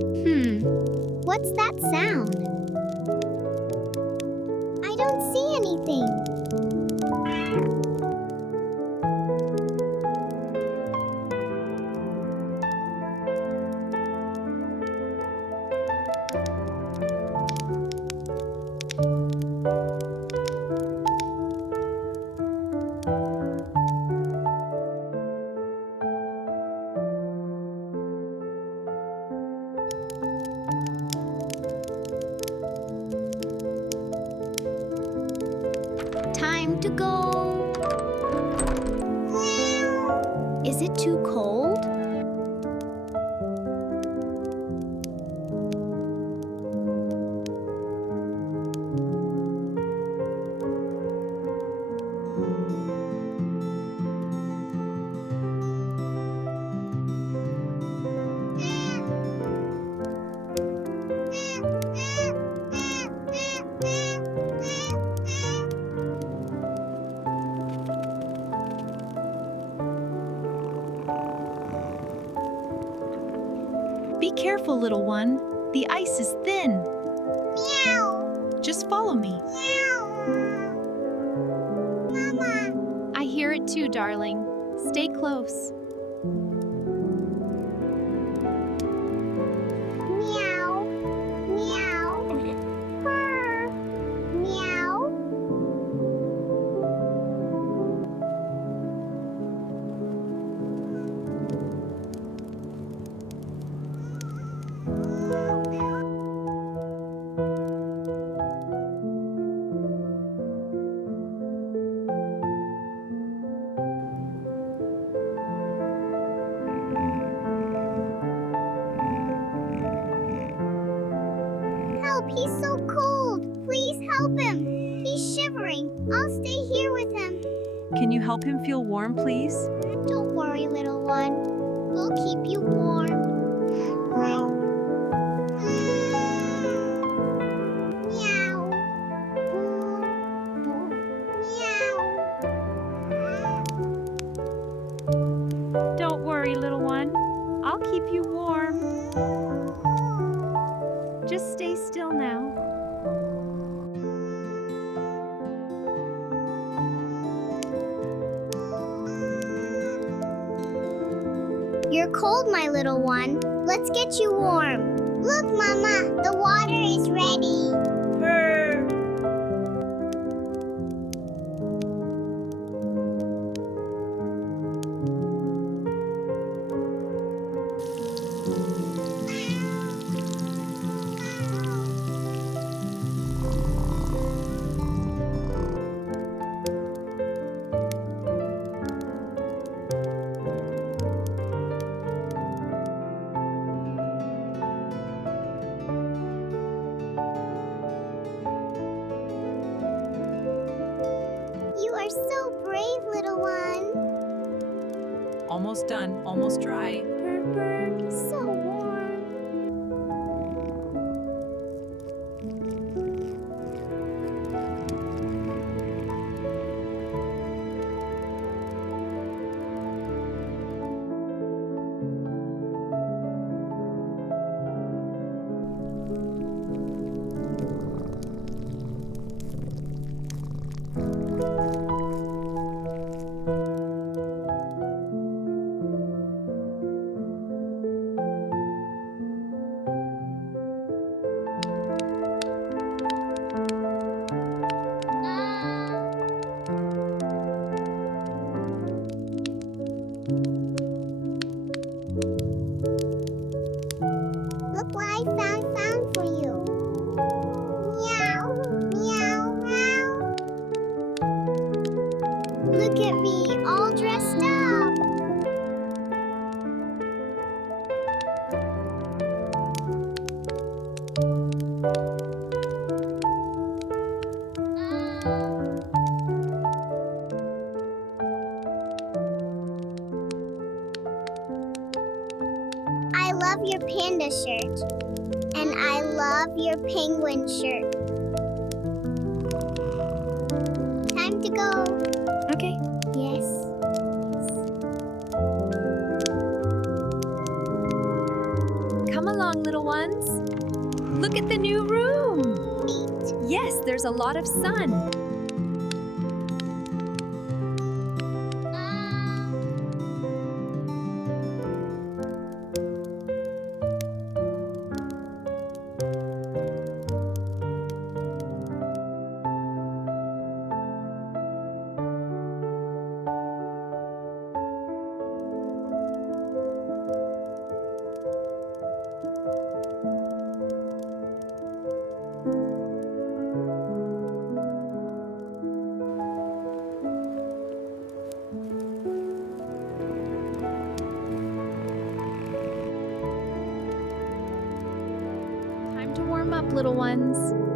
What's that sound? I don't see anything. Time to go. Is it too cold? Be careful, little one. The ice is thin. Meow. Just follow me. Meow. Mama. I hear it too, darling. Stay close. Meow. Meow. Purr. Meow. Help, he's so cold. Please help him. He's shivering. I'll stay here with him. Can you help him feel warm, please? Don't worry, little one. We'll keep you warm. Meow. Don't worry, little one. I'll keep you warm. Just stay still now. You're cold, my little one. Let's get you warm. Look, Mama, the water is ready. Purr. You are so brave, little one. Almost done, almost dry. Purr, purr, so warm. Look what I found for you. Meow, meow, meow. Look at me, all dressed up. I love your panda shirt. And I love your penguin shirt. Time to go. Okay. Yes. Come along, little ones. Look at the new room. Neat. Yes, there's a lot of sun. Time to warm up, little ones.